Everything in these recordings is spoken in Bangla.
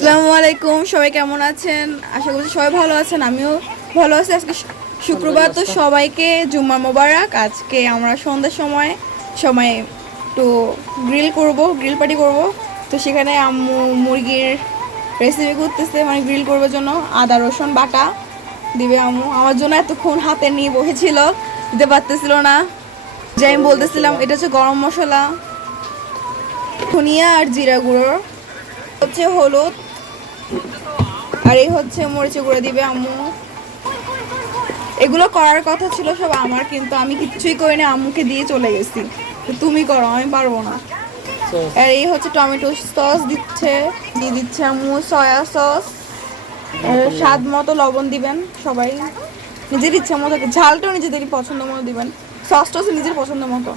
আসসালামু আলাইকুম, সবাই কেমন আছেন? আশা করছি সবাই ভালো আছেন, আমিও ভালো আছি। আজকে শুক্রবার, তো সবাইকে জুম্মা মোবারক। আজকে আমরা সন্ধ্যার সময় সময় একটু গ্রিল পার্টি করব। তো সেখানে আম্মু মুরগির রেসিপি করতেছে, মানে গ্রিল করবার জন্য আদা রসুন বাটা দিবে আম্মু। আমার জন্য এতক্ষণ হাতে নিয়ে বসেছিল, দিতে পারতেছিল না। যে আমি বলতেছিলাম এটা হচ্ছে গরম মশলা, ধনিয়া আর জিরা গুঁড়ো, হচ্ছে হলুদ, আর এই হচ্ছে মরিচে গুঁড়ো দিবে আম্মু। এগুলো করার কথা ছিল সব আমার, কিন্তু আমি কিচ্ছুই করি না, আম্মুকে দিয়ে চলে গেছি। তো তুমি করো, আমি পারবো না। আর এই হচ্ছে টমেটো সস দিয়ে দিচ্ছে আম্মু সয়া সস। স্বাদ মতো লবণ দিবেন সবাই, নিজের ইচ্ছা মতো, ঝালটাও নিজেদেরই পছন্দ মতো দিবেন, সসটাও নিজের পছন্দ মতো।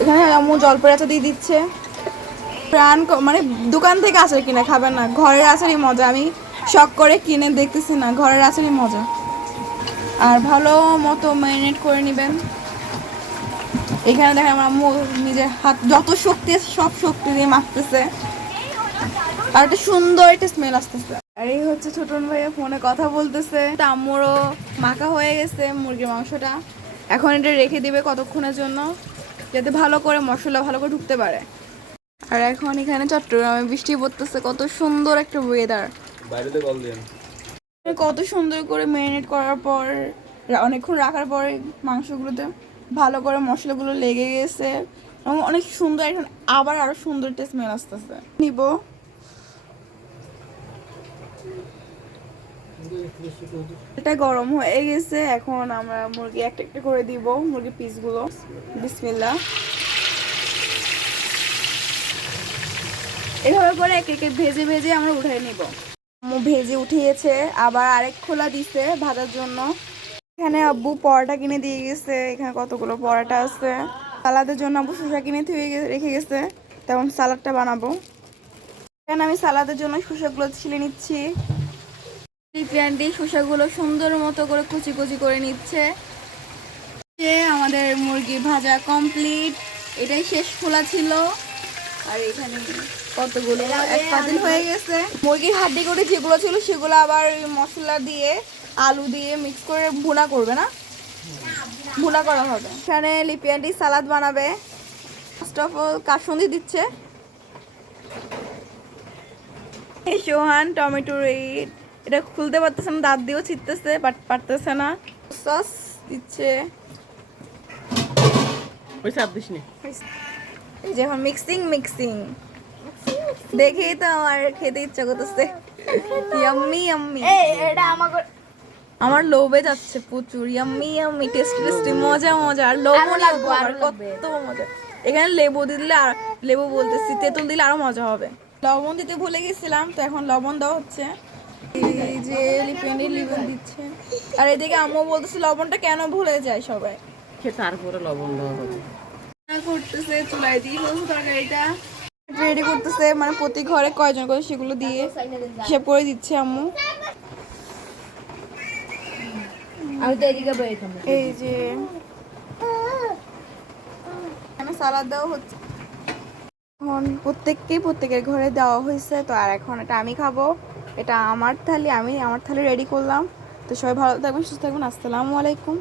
এখানে আম্মু জলপাই আচার দিয়ে দিচ্ছে। মানে দোকান থেকে আচার কিনে খাবেন না, ঘরের আচারই মজা। আমি শখ করে কিনে দেখতেছি না, ঘরের আচারই মজা। আর ভালো মতো ম্যারিনেট করে নেবেন। এখানে দেখেন আমার আম্মু নিজের হাত যত শক্তি আছে সব শক্তি দিয়ে মাখতেছে, আর একটা সুন্দর একটা স্মেল আসতেছে। আর এই হচ্ছে ছোটন ভাইয়া ফোনে কথা বলতেছে। আম্মুরও মাখা হয়ে গেছে মুরগির মাংসটা। এখন এটা রেখে দিবে কতক্ষণের জন্য, যাতে ভালো করে মশলা ভালো করে ঢুকতে পারে। আর এখন এখানে চট্টগ্রামে বৃষ্টি পড়তেছে, কত সুন্দর একটা ওয়েদার। বাইরেতে কল দেন। কত সুন্দর করে ম্যারিনেট করার পর, অনেকক্ষণ রাখার পরে মাংসগুলোতে ভালো করে মশলাগুলো লেগে গেছে এবং অনেক সুন্দর, এখন আবার আরো সুন্দর একটা স্মেল আসতেছে। নিব এটা গরম হয়ে গেছে, এখন আমরা মুরগি একটা একটা করে দিব, মুরগির পিসগুলো। বিসমিল্লাহ। এভাবে করে এক একে ভেজে ভেজে আমরা উঠাই নিব। ভেজে উঠিয়েছে, আবার আরেক খোলা দিছে ভাজার জন্য। এখানে আব্বু পরোটা কিনে দিয়ে গেছে, এখানে কতগুলো পরোটা আছে। সালাদের জন্য আব্বু শসা কিনে রেখে গেছে, তেমন সালাদটা বানাবো। এখানে আমি সালাদের জন্য শসাগুলো ছিলে নিচ্ছি। পিয়ান্ডি শসাগুলো সুন্দর মতো করে কুচি কুচি করে নিচ্ছে। আমাদের মুরগি ভাজা কমপ্লিট, এটাই শেষ খোলা ছিল। আর এখানে কতগুলো এক পাতিল হয়ে গেছে। মুরগির হাড্ডি করে যেগুলো ছিল সেগুলো আবার মশলা দিয়ে আলু দিয়ে মিক্স করে ভুনা করবে, না ভুনা করা হবে। এখানে লিপি আন্টি সালাদ বানাবে। ফার্স্ট অফ অল কাসুন্দি দিচ্ছে সোহান। টমেটোর এটা খুলতে পারতেছে না, দাঁত দিয়েও ছিটতেছে, বাট পারতেছে না। সস দিচ্ছে, এই যে এখন মিক্সিং দেখেই তো আমার খেতে ইচ্ছা করতেছে। ইয়াম্মি ইয়াম্মি, এটা আমার লোভে যাচ্ছে প্রচুর। ইয়াম্মি টেস্টি মজা আর লবণ লাগবে, আর কত মজা। এখানে লেবু দিলে, আর লেবু বলতেছি তেঁতুল দিলে আরো মজা হবে। লবণ দিতে ভুলে গেছিলাম, তো এখন লবণ দেওয়া হচ্ছে। এই যে লবণ দিচ্ছে, আর এদিকে আম্মু বলতেছে লবণটা কেন ভুলে যায় সবাই, তারপরে লবণ দেওয়া হবে। করতেছে চুলাই দিয়ে তরকারিটা রেডি করতেছে, মানে প্রতি ঘরে কয়জন করে সেগুলো দিয়ে হিসাব করে দিচ্ছে আম্মু। এই যে সালাদ দেওয়া হচ্ছে, এখন প্রত্যেকের ঘরে দেওয়া হয়েছে। তো আর এখন এটা আমি খাবো, এটা আমার থালি, আমি আমার থালি রেডি করলাম। তো সবাই ভালো থাকবেন, সুস্থ থাকবেন। আসসালামু আলাইকুম।